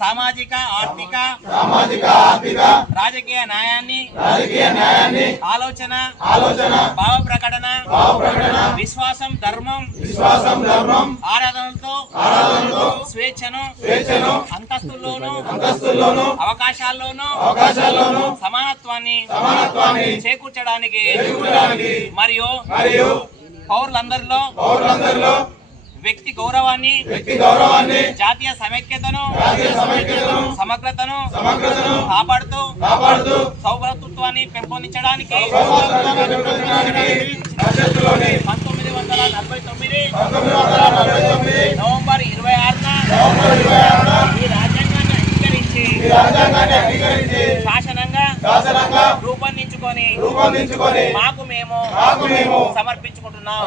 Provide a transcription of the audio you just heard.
సామాజిక ఆర్థిక రాజకీయ న్యాయాన్ని ఆలోచన భావ ప్రకటన విశ్వాసం ధర్మం ఆరాధనలతో స్వేచ్ఛను అంతస్తుల్లోనూ అవకాశాల్లోనూ సమానత్వాన్ని చేకూర్చడానికి మరియు పౌరులందరిలో వ్యక్తి గౌరవాన్ని జాతీయ సమైక్యతను సమగ్రతను కాపాడుతూ సౌభ్రతత్వాన్ని పెంపొందించడానికి 1949 నవంబర్ 26న ఈ రాజ్యాంగాన్ని అంగీకరించి శాసనంగా రూపొందించుకొని మాకు మేము సమర్పించుకుంటున్నాం.